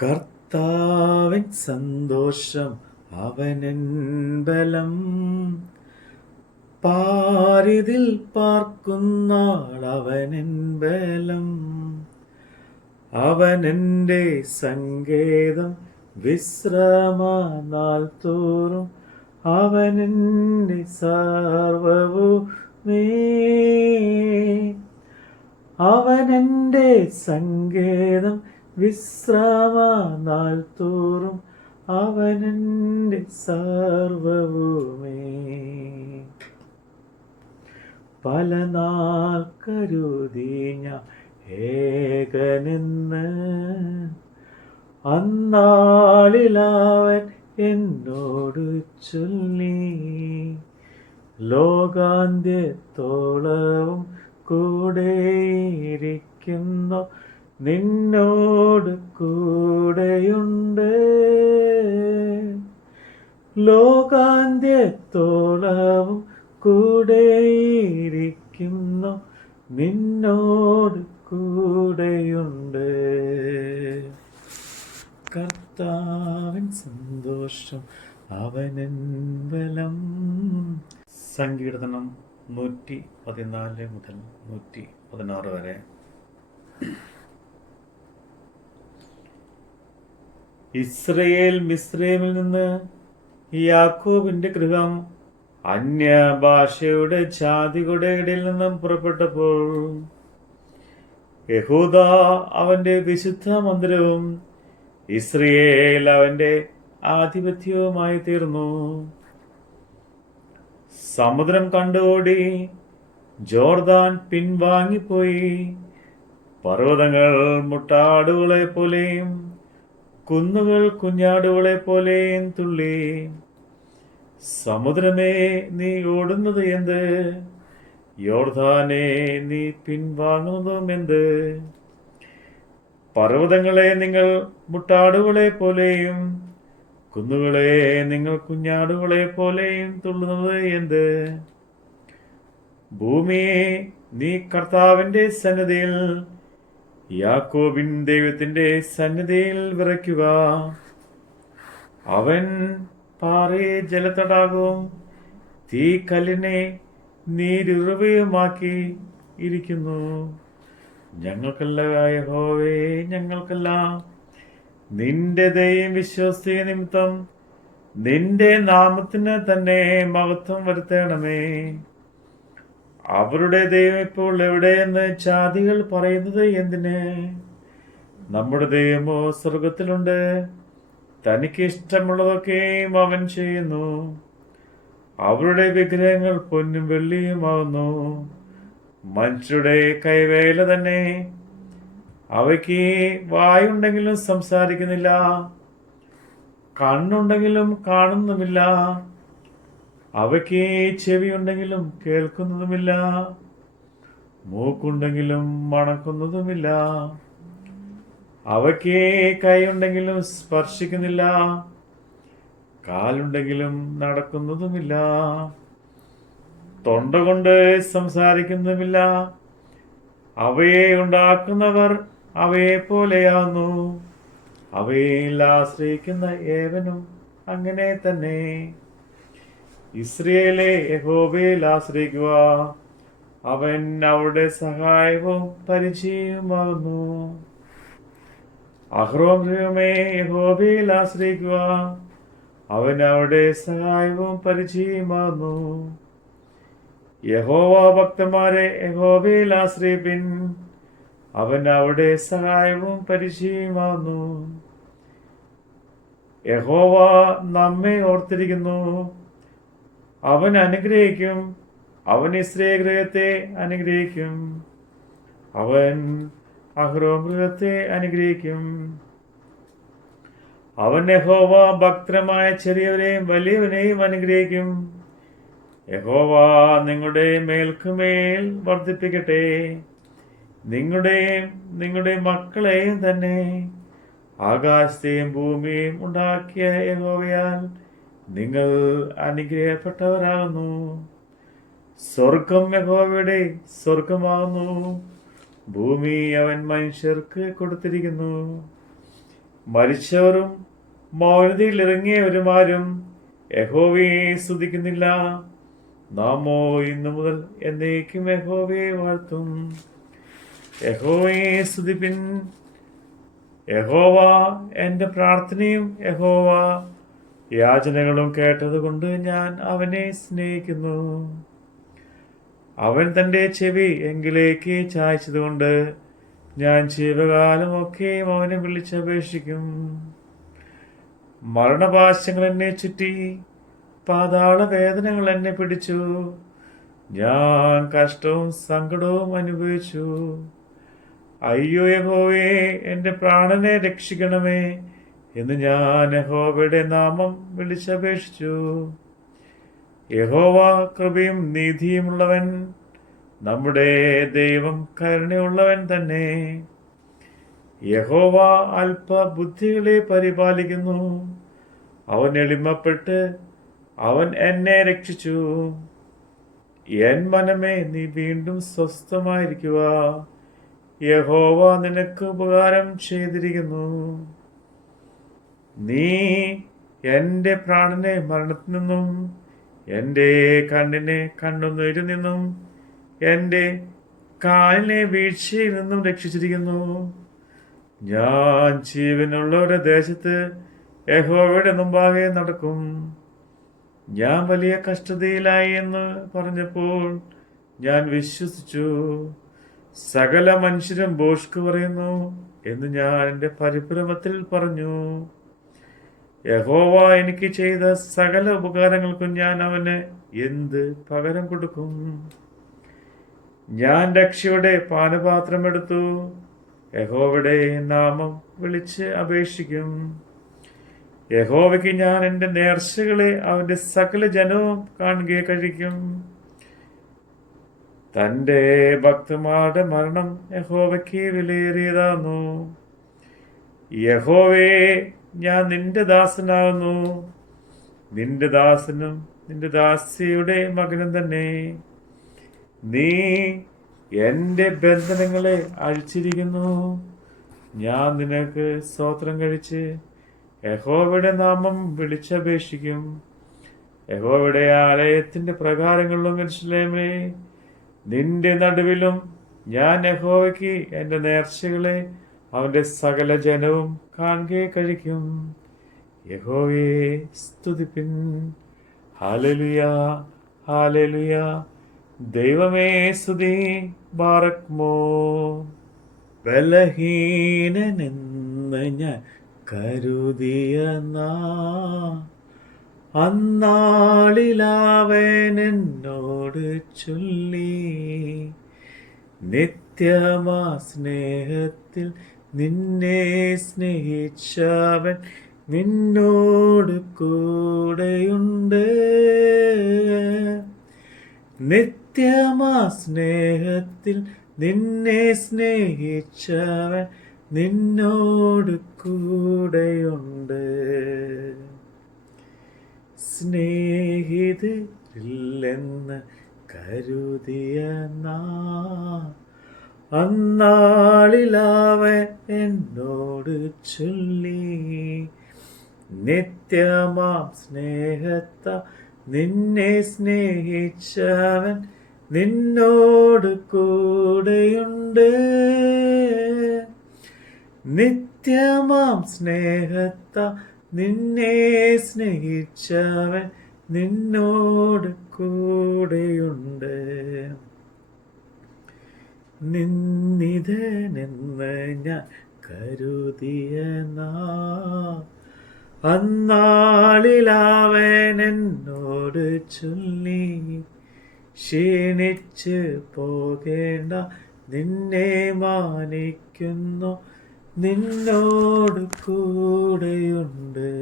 കർത്താവിൻ സന്തോഷം അവനെൻ ബലം. പാരിതിൽ പാർക്കുന്നാൾ അവനെൻ ബലം. അവനെൻ്റെ സങ്കേതം വിശ്രമനാൾ തോറും അവനെൻ്റെ സർവവുമേ. അവനെൻ്റെ സങ്കേതം വിശ്രമനാൾ തോറും അവനെൻ്റെ സർവവുമേ. പല നാൾ കരുതി ഞാൻ ഏകനെന്ന് അന്നാളിലവൻ എന്നോട് ചൊല്ലി. ലോകാന്ത്യത്തോളവും കൂടെയിരിക്കുന്നു, നിന്നോട് കൂടെയുണ്ട്. ലോകാന്ത്യത്തോളവും കൂടെയിരിക്കുന്നു, നിന്നോട് കൂടെയുണ്ട്. കർത്താവിൻ സന്തോഷം അവനെൻ ബലം. സങ്കീർത്തനം 114 മുതൽ 116 വരെ. ഇസ്രയേൽ മിസ്രൈമിൽ നിന്ന് യാക്കോബിന്റെ ഗൃഹം അന്യഭാഷയുടെ ജാതികളുടെ ഇടയിൽ നിന്നും പുറപ്പെട്ടപ്പോൾ യഹൂദ അവന്റെ വിശുദ്ധ മന്ദിരവും ഇസ്രയേൽ അവന്റെ ആധിപത്യവുമായി തീർന്നു. സമുദ്രം കണ്ടുകൂടി ജോർദാൻ പിൻവാങ്ങിപ്പോയി. പർവ്വതങ്ങൾ മുട്ടാടുകളെ പോലെയും കുന്നുകൾ കുഞ്ഞാടുകളെ പോലെയും തുള്ളി. സമുദ്രമേ, നീ ഓടുന്നത് എന്ത്? യോർദാനെ, നീ പിൻവാങ്ങുന്നതും എന്ത്? പർവ്വതങ്ങളെ, നിങ്ങൾ മുട്ടാടുകളെ പോലെയും കുന്നുകളെ, നിങ്ങൾ കുഞ്ഞാടുകളെ പോലെയും തുള്ളുന്നത് എന്ത്? ഭൂമിയെ, നീ കർത്താവിന്റെ സന്നിധിയിൽ, യാക്കോബിൻ ദൈവത്തിന്റെ സന്നിധിയിൽ വിറയ്ക്കുക. അവൻ പാറയെ ജലത്തടാകവും തീക്കല്ലിനെ നീരുറവയുമാക്കി ഇരിക്കുന്നു. ഞങ്ങൾക്കല്ല യഹോവേ, ഞങ്ങൾക്കല്ല. നിന്റെ ദയയും വിശ്വസ്തയ നിമിത്തം നിന്റെ നാമത്തിന് തന്നെ മഹത്വം വരുത്തണമേ. അവരുടെ ദൈവം ഇപ്പോൾ എവിടെയെന്ന് ജാതികൾ പറയുന്നത് എന്തിന്? നമ്മുടെ ദൈവമോ സ്വർഗത്തിലുണ്ട്. തനിക്ക് ഇഷ്ടമുള്ളതൊക്കെയും അവൻ ചെയ്യുന്നു. അവരുടെ വിഗ്രഹങ്ങൾ പൊന്നും വെള്ളിയുമാകുന്നു, മനുഷ്യരുടെ കൈവേല തന്നെ. അവയ്ക്ക് വായുണ്ടെങ്കിലും സംസാരിക്കുന്നില്ല, കണ്ണുണ്ടെങ്കിലും കാണുന്നുമില്ല. അവയ്ക്ക് ചെവിയുണ്ടെങ്കിലും കേൾക്കുന്നതുമില്ല, മൂക്കുണ്ടെങ്കിലും മണക്കുന്നതുമില്ല. അവയ്ക്ക് കൈയുണ്ടെങ്കിലും സ്പർശിക്കുന്നില്ല, കാലുണ്ടെങ്കിലും നടക്കുന്നതുമില്ല. തൊണ്ട കൊണ്ട് സംസാരിക്കുന്നതുമില്ല. അവയെ ഉണ്ടാക്കുന്നവർ അവയെ പോലെയാകുന്നു. അവയിൽ ആശ്രയിക്കുന്ന ഏവനും അങ്ങനെ തന്നെ. ഇസ്രയേലെ, യഹോവയിൽ ആശ്രയിക്കുക. അവൻ അവരുടെ സഹായവും പരിചയവുമാകുന്നു. അഹ്റോൻ ഗൃഹമേ, യഹോവയിൽ ആശ്രയിക്കുക. അവൻ അവരുടെ സഹായവും പരിചയമാകുന്നു. യഹോവ ഭക്തന്മാരെ, യഹോവയിൽ ആശ്രയിപ്പിൻ. അവൻ അവരുടെ സഹായവും പരിചയമാകുന്നു. യഹോവ നമ്മെ ഓർത്തിരിക്കുന്നു. അവൻ അനുഗ്രഹിക്കും. അവൻ ഇസ്രായേൽ ഗൃഹത്തെ അനുഗ്രഹിക്കും. അവൻ അഹ്റോൻ ഗൃഹത്തെ അനുഗ്രഹിക്കും. അവൻ യഹോവ ഭക്തമായ ചെറിയവരെയും വലിയവനെയും അനുഗ്രഹിക്കും. യഹോവ നിങ്ങളുടെ മേൽക്കുമേൽ വർദ്ധിപ്പിക്കട്ടെ, നിങ്ങളുടെ മക്കളെയും തന്നെ. ആകാശത്തെയും ഭൂമിയും ഉണ്ടാക്കിയ യഹോവയാൽ നിങ്ങൾ അനുഗ്രഹപ്പെട്ടവരാകുന്നു. സ്വർഗം യഹോവയുടെ സ്വർഗമാകുന്നു, ഭൂമി അവൻ മനുഷ്യർക്ക് കൊടുത്തിരിക്കുന്നു. മരിച്ചവരും മൗനതയിൽ ഇറങ്ങിയവരുമാരും യഹോവയെ സ്തുതിക്കുന്നില്ല. നാമോ ഇന്നു മുതൽ എന്നേക്കും യഹോവയെ വാഴ്ത്തും. യഹോവയെ സ്തുതിപ്പിൻ. യഹോവ എൻ്റെ പ്രാർത്ഥനയും യഹോവ യാചനകളും കേട്ടതുകൊണ്ട് ഞാൻ അവനെ സ്നേഹിക്കുന്നു. അവൻ തൻ്റെ ചെവി എങ്കിലേക്ക് ചായ്ച്ചതുകൊണ്ട് ഞാൻ ജീവകാലമൊക്കെയും അവനെ വിളിച്ചപേക്ഷിക്കും. മരണപാശങ്ങൾ എന്നെ ചുറ്റി, പാതാള വേദനകൾ എന്നെ പിടിച്ചു. ഞാൻ കഷ്ടവും സങ്കടവും അനുഭവിച്ചു. അയ്യോ യഹോവേ, എൻ്റെ പ്രാണനെ രക്ഷിക്കണമേ എന്ന് ഞാൻ യഹോവയുടെ നാമം വിളിച്ചപേക്ഷിച്ചു. യഹോവ കൃപയും നീതിയുമുള്ളവൻ, നമ്മുടെ ദൈവം കരുണയുള്ളവൻ തന്നെ. യഹോവ അല്പബുദ്ധികളെ പരിപാലിക്കുന്നു. അവൻ എളിമപ്പെട്ട് അവൻ എന്നെ രക്ഷിച്ചു. എൻ മനമേ, നീ വീണ്ടും സ്വസ്ഥമായിരിക്കുക. യഹോവ നിനക്ക് ഉപകാരം ചെയ്തിരിക്കുന്നു. നീ എൻ്റെ പ്രാണനെ മരണത്തിൽ നിന്നും എൻ്റെ കണ്ണിനെ കണ്ണുനീരിൽ നിന്നും എൻ്റെ കാലിനെ വീഴ്ചയിൽ നിന്നും രക്ഷിച്ചിരിക്കുന്നു. ഞാൻ ജീവനുള്ളവരുടെ ദേശത്ത് യഹോവയുടെ മുമ്പാകെ നടക്കും. ഞാൻ വലിയ കഷ്ടതയിലായി എന്ന് പറഞ്ഞപ്പോൾ ഞാൻ വിശ്വസിച്ചു. സകല മനുഷ്യരും ഭോഷ്ക് പറയുന്നു എന്ന് ഞാൻ എൻ്റെ പരിഭ്രമത്തിൽ പറഞ്ഞു. യഹോവ എനിക്ക് ചെയ്ത സകല ഉപകാരങ്ങൾക്കും ഞാൻ അവന് എന്ത് പകരം കൊടുക്കും? ഞാൻ രക്ഷയുടെ പാനപാത്രമെടുത്തു. യഹോവയുടെ നാമം വിളിച്ച് അപേക്ഷിക്കും. യഹോവയ്ക്ക് ഞാൻ എൻ്റെ നേർച്ചകളെ അവൻ്റെ സകല ജനവും കാണുകയെ കഴിക്കും. തൻ്റെ ഭക്തന്മാരുടെ മരണം യഹോവയ്ക്ക് വിലയേറിയതാകുന്നു. യഹോവേ, ഞാൻ നിന്റെ ദാസനാകുന്നു. നിന്റെ ദാസനും നിന്റെ ദാസിയുടെ മകനും തന്നെ. നീ എൻ്റെ ബന്ധനങ്ങളെ അഴിച്ചിരിക്കുന്നു. ഞാൻ നിനക്ക് സ്തോത്രം കഴിച്ച് യഹോവയുടെ നാമം വിളിച്ചപേക്ഷിക്കും. യഹോവയുടെ ആലയത്തിൻ്റെ പ്രകാരങ്ങളിലും യെരൂശലേമേ, നിന്റെ നടുവിലും ഞാൻ യഹോവയ്ക്ക് എൻ്റെ നേർച്ചകളെ അവൻ്റെ സകല ജനവും കാണുകയെ കഴിക്കും. യഹോവയെ സ്തുതിപ്പിൻ. Hallelujah, hallelujah. ദൈവമേ സ്തുതി. ബാറക്മോ. ബലഹീനനെന്ന് ഞാൻ കരുതിയ അന്നാളിലാവൻ എന്നോട് ചൊല്ലി, നിത്യമാ സ്നേഹത്തിൽ നിന്നെ സ്നേഹിച്ചവൻ നിന്നോട് കൂടെയുണ്ട്. നിത്യമാ സ്നേഹത്തിൽ നിന്നെ സ്നേഹിച്ചവൻ നിന്നോട് കൂടെയുണ്ട്. സ്നേഹിതരില്ലെന്ന് കരുതിയ അന്നാളിലാവൻ എന്നോട് ചൊല്ലി, നിത്യമാം സ്നേഹത്ത നിന്നെ സ്നേഹിച്ചവൻ നിന്നോട് കൂടെയുണ്ട്. നിത്യമാം സ്നേഹത്ത നിന്നെ സ്നേഹിച്ചവൻ നിന്നോട് കൂടെയുണ്ട്. നിന്ദിതനെന്ന് ഞാൻ കരുതിയ അന്നാളിലാവൻ എന്നോട് ചൊല്ലി, ക്ഷീണിച്ച് പോകേണ്ട നിന്നെ മാനിക്കുന്നു, നിന്നോട് കൂടെയുണ്ട്.